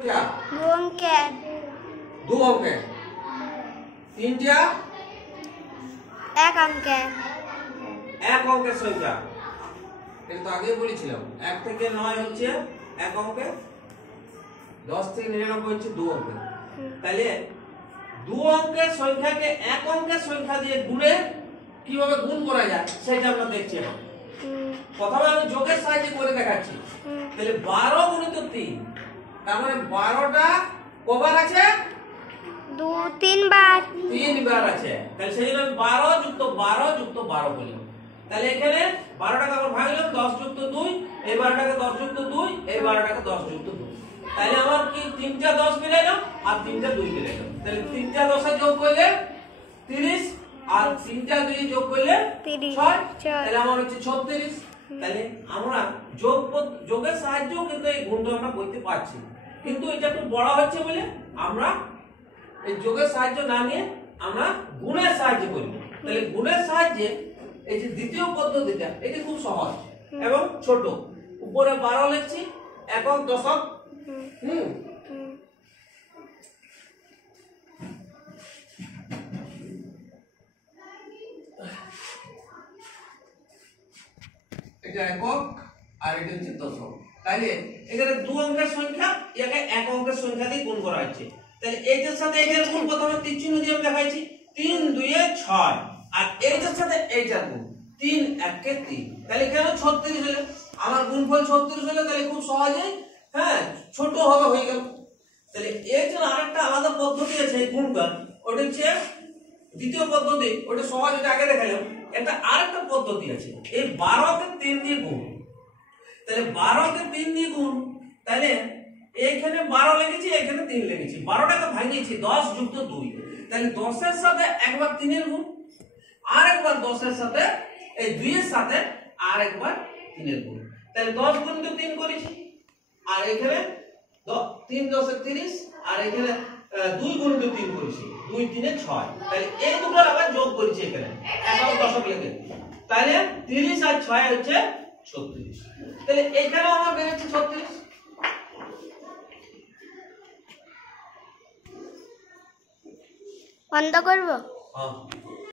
दो अंक है। दो अंक है। तीनटा एक अंक है। एक अंकेर संख्या এটা তো আগে বলেছিলাম 1 থেকে 9 হচ্ছে এক অঙ্কে, 10 থেকে 99 হচ্ছে দু অঙ্কে। তাহলে দু অঙ্কের সংখ্যাকে এক অঙ্কের সংখ্যা দিয়ে গুণে কিভাবে গুণ করা যায় সেটা আমরা দেখছি এখন। প্রথমে আমি যোগের সাহায্যে করে দেখাচ্ছি। তাহলে 12 গুণিত 3, তার মানে 12টা কবার আছে? 3 বার। 3 বার আছে। তাহলে সেই জন্য 12 যুক্ত 12 যুক্ত 12 বললাম। তাহলে এখানে 12টাকে আমরা ভাঙলাম 10 যুক্ত 2, এই 12টাকে 10 যুক্ত 2, এই 12টাকে 10 যুক্ত 2। তাহলে আমার কি 3টা 10 মিলাইলাম আর 3টা 2 মিলাইলাম। তাহলে 3টা 10 এ যোগ করলে 30 আর 3টা 2 যোগ করলে 6, তাহলে আমার হচ্ছে 36। তাহলে আমরা যোগের সাহায্যেও কিন্তু এই গুণটা আমরা করতে পারছি, কিন্তু এটা একটু বড় হচ্ছে বলে আমরা এই যোগের সাহায্য না নিয়ে আমরা গুণের সাহায্যে করব। তাহলে গুণের সাহায্যে এই যে দ্বিতীয় পদ্ধতিটা এটা খুব সহজ এবং ছোট। উপরে 12 লিখছি, একক দশক। এটা একক আর এটা হচ্ছে দশক। তাহলে এখানে দু অঙ্কের সংখ্যা একে এক অঙ্কের সংখ্যা দিয়ে গুণ করা হচ্ছে। তাহলে এইটার সাথে এখানে গুণ প্রথমে তীর চিহ্ন দিয়ে আমি দেখাইছি, 3 2 এ 6, আর এইটার সাথে এইটার গুণ 3 1 এ 3। তাহলে কেন 36 হলো? আমার গুণফল 36 হলো। তাহলে খুব সহজেই ছোট হবে হয়ে গেল। তাহলে এর জন্য আরেকটা আলাদা পদ্ধতি আছে গুণকার, ওটা হচ্ছে দ্বিতীয় পদ্ধতি, ওটা সহজ, এটা আগে দেখালাম। এটা আরেকটা পদ্ধতি আছে, এই 12 কে 3 দিয়ে গুণ। তাহলে 12 কে 3 দিয়ে গুণ, তাহলে এখানে 12 লিখেছি, এখানে 3 লিখেছি, 12টাকে ভাঙিয়েছি 10 যুক্ত 2। তাহলে 10 এর সাথে একবার 3 এর গুণ, আর একবার 10 এর সাথে এই 2 এর সাথে আর একবার 3 এর গুণ। তাহলে 10 গুণিত 3 করেছি, আর এখানে 3 10 এ 30, আর এখানে 2 গুণিত 3 করেছি, 2 3 এ 6। তাহলে এই দুটোর আবার যোগ করেছি এখানে একক দশক লিখে। তাহলে 30 আর 6 হচ্ছে 36। তাহলে এখানে আমার বেরোচ্ছে 36। বন্ধ করব। হ্যাঁ।